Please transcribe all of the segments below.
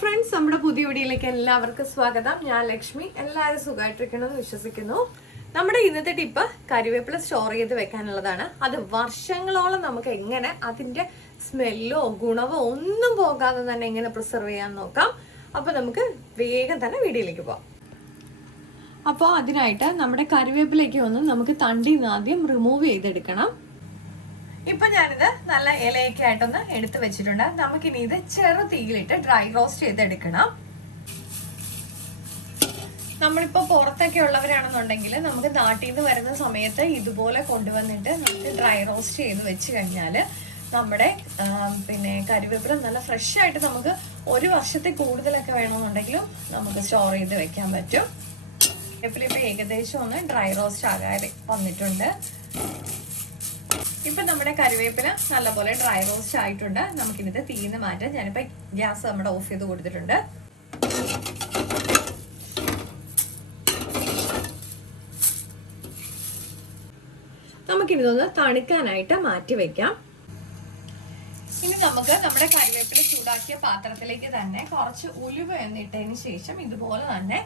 Friends, നമ്മുടെ പുതിയ വീഡിയോയിലേക്ക് എല്ലാവർക്കും സ്വാഗതം. ഞാൻ ലക്ഷ്മി. എല്ലാവരും സുഖമായിട്ടിരിക്കണമെന്ന് വിശ്വസിക്കുന്നു. നമ്മുടെ ഇന്നത്തെ ടിപ്പ് കറിവേപ്പില സ്റ്റോർ ചെയ്ത് വെക്കാനുള്ളതാണ്. അത് വർഷങ്ങളോളം നമുക്ക് എങ്ങനെ അതിന്റെ സ്മെല്ലോ ഗുണമോ ഒന്നും പോകാതെ തന്നെ എങ്ങനെ പ്രിസർവ് ചെയ്യാൻ നോക്കാം. അപ്പൊ നമുക്ക് വേഗം തന്നെ വീഡിയോയിലേക്ക് പോവാം. അപ്പോൾ അതിനായിട്ട് നമ്മുടെ കറിവേപ്പിലേക്ക് ഒന്ന് നമുക്ക് തണ്ടിൽ നിന്ന് ആദ്യം റിമൂവ് ചെയ്തെടുക്കണം. ഇപ്പൊ ഞാനിത് നല്ല ഇലയൊക്കെ ആയിട്ടൊന്ന് എടുത്ത് വെച്ചിട്ടുണ്ട്. നമുക്കിനി ഇത് ചെറു തീയിലിട്ട് ഡ്രൈ റോസ്റ്റ് ചെയ്തെടുക്കണം. നമ്മളിപ്പോ പുറത്തൊക്കെ ഉള്ളവരാണെന്നുണ്ടെങ്കിൽ നമുക്ക് നാട്ടിൽ നിന്ന് വരുന്ന സമയത്ത് ഇതുപോലെ കൊണ്ടുവന്നിട്ട് നമുക്ക് ഡ്രൈ റോസ്റ്റ് ചെയ്ത് വെച്ച് കഴിഞ്ഞാല് നമ്മുടെ കറിവേപ്പില നല്ല ഫ്രഷ് ആയിട്ട് നമുക്ക് ഒരു വർഷത്തെ കൂടുതലൊക്കെ വേണമെന്നുണ്ടെങ്കിലും നമുക്ക് സ്റ്റോർ ചെയ്ത് വെക്കാൻ പറ്റും. കറിവേപ്പില ഇപ്പൊ ഏകദേശം ഒന്ന് ഡ്രൈ റോസ്റ്റ് ആകാതെ വന്നിട്ടുണ്ട്. ഇപ്പൊ നമ്മുടെ കറിവേപ്പില നല്ലപോലെ ഡ്രൈ റോസ്റ്റ് ആയിട്ടുണ്ട്. നമുക്കിതിന്റെ തീന്ന് മാറ്റാം. ഞാനിപ്പോ ഗ്യാസ് നമ്മുടെ ഓഫ് ചെയ്ത് കൊടുത്തിട്ടുണ്ട്. നമുക്കിതൊന്ന് തണുക്കാനായിട്ട് മാറ്റി വെക്കാം. ഇനി നമുക്ക് നമ്മുടെ കറിവേപ്പില ചൂടാക്കിയ പാത്രത്തിലേക്ക് തന്നെ കുറച്ച് ഉലുവ എന്നിട്ടതിന് ശേഷം ഇതുപോലെ തന്നെ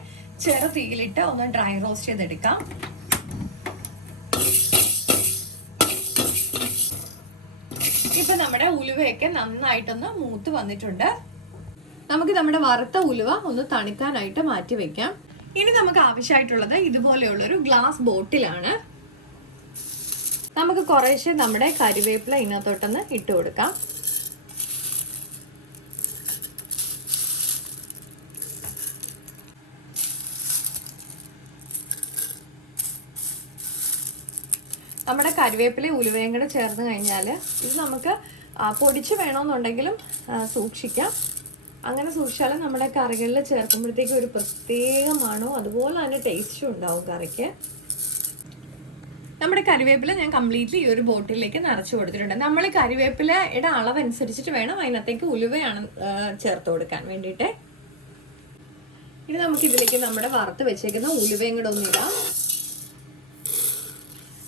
ചെറു തീയിലിട്ട് ഒന്ന് ഡ്രൈ റോസ്റ്റ് ചെയ്തെടുക്കാം. ഇപ്പൊ നമ്മുടെ ഉലുവയൊക്കെ നന്നായിട്ടൊന്ന് മൂത്ത് വന്നിട്ടുണ്ട്. നമുക്ക് നമ്മുടെ വറുത്ത ഉലുവ ഒന്ന് തണുക്കാനായിട്ട് മാറ്റി വെക്കാം. ഇനി നമുക്ക് ആവശ്യമായിട്ടുള്ളത് ഇതുപോലെയുള്ളൊരു ഗ്ലാസ് ബോട്ടിലാണ്. നമുക്ക് കുറേശ്ശെ നമ്മുടെ കറിവേപ്പില ഇതിനകത്തോട്ടൊന്ന് ഇട്ട് കൊടുക്കാം. നമ്മുടെ കറിവേപ്പില ഉലുവയും കൂടെ ചേർന്ന് കഴിഞ്ഞാൽ ഇത് നമുക്ക് പൊടിച്ച് വേണമെന്നുണ്ടെങ്കിലും സൂക്ഷിക്കാം. അങ്ങനെ സൂക്ഷിച്ചാലും നമ്മുടെ കറികളിൽ ചേർക്കുമ്പോഴത്തേക്കും ഒരു പ്രത്യേക മണോ അതുപോലെ തന്നെ ടേസ്റ്റും ഉണ്ടാവും കറിക്ക്. നമ്മുടെ കറിവേപ്പില ഞാൻ കംപ്ലീറ്റ്ലി ഈ ഒരു ബോട്ടിലേക്ക് നിറച്ചു കൊടുത്തിട്ടുണ്ട്. നമ്മൾ കറിവേപ്പിലയുടെ അളവനുസരിച്ചിട്ട് വേണം അതിനകത്തേക്ക് ഉലുവയാണ് ചേർത്ത് കൊടുക്കാൻ വേണ്ടിയിട്ട്. ഇനി നമുക്ക് ഇതിലേക്ക് നമ്മുടെ വറുത്ത് വെച്ചേക്കുന്ന ഉലുവയും കൂടെ ഒന്നിടാം.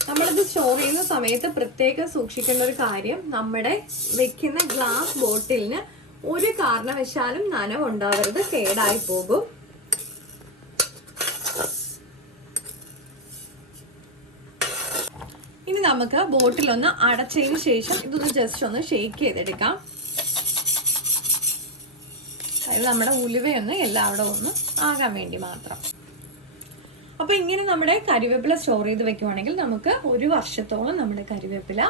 നമ്മളിത് സ്റ്റോർ ചെയ്യുന്ന സമയത്ത് പ്രത്യേകം സൂക്ഷിക്കേണ്ട ഒരു കാര്യം, നമ്മുടെ വെക്കുന്ന ഗ്ലാസ് ബോട്ടിലിന് ഒരു കാരണവശാലും നനവുണ്ടാവരുത്, കേടായി പോകും. ഇനി നമുക്ക് ബോട്ടിലൊന്ന് അടച്ചതിന് ശേഷം ഇതൊന്ന് ജസ്റ്റ് ഒന്ന് ഷേക്ക് ചെയ്തെടുക്കാം. അതായത് നമ്മുടെ ഉലുവയൊന്ന് എല്ലാവരും ഒന്ന് ആകാൻ വേണ്ടി മാത്രം. അപ്പൊ ഇങ്ങനെ നമ്മുടെ കറിവേപ്പില സ്റ്റോർ ചെയ്ത് വെക്കുവാണെങ്കിൽ നമുക്ക് ഒരു വർഷത്തോളം നമ്മുടെ കറിവേപ്പില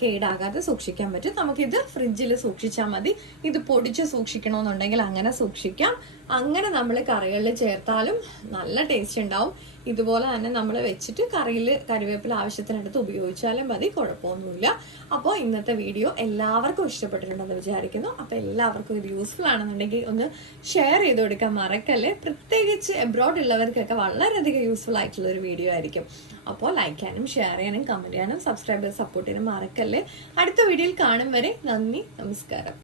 കേടാകാതെ സൂക്ഷിക്കാൻ പറ്റും. നമുക്കിത് ഫ്രിഡ്ജിൽ സൂക്ഷിച്ചാൽ മതി. ഇത് പൊടിച്ച് സൂക്ഷിക്കണമെന്നുണ്ടെങ്കിൽ അങ്ങനെ സൂക്ഷിക്കാം. അങ്ങനെ നമ്മൾ കറികളിൽ ചേർത്താലും നല്ല ടേസ്റ്റ് ഉണ്ടാവും. ഇതുപോലെ തന്നെ നമ്മൾ വെച്ചിട്ട് കറിയിൽ കറിവേപ്പില ആവശ്യത്തിനടുത്ത് ഉപയോഗിച്ചാലും മതി, കുഴപ്പമൊന്നുമില്ല. അപ്പോൾ ഇന്നത്തെ വീഡിയോ എല്ലാവർക്കും ഇഷ്ടപ്പെട്ടിട്ടുണ്ടെന്ന് വിചാരിക്കുന്നു. അപ്പോൾ എല്ലാവർക്കും ഇത് യൂസ്ഫുൾ ആണെന്നുണ്ടെങ്കിൽ ഒന്ന് ഷെയർ ചെയ്ത് കൊടുക്കാൻ മറക്കല്ലേ. പ്രത്യേകിച്ച് എബ്രോഡ് ഉള്ളവർക്കൊക്കെ വളരെയധികം യൂസ്ഫുൾ ആയിട്ടുള്ള ഒരു വീഡിയോ ആയിരിക്കും. അപ്പോൾ ലൈക്ക് ചെയ്യാനും ഷെയർ ചെയ്യാനും കമൻറ്റ് ചെയ്യാനും സബ്സ്ക്രൈബ് ചെയ്ത് സപ്പോർട്ട് ചെയ്യാനും മറക്കല്ലേ. അടുത്ത വീഡിയോയിൽ കാണും വരെ നന്ദി, നമസ്കാരം.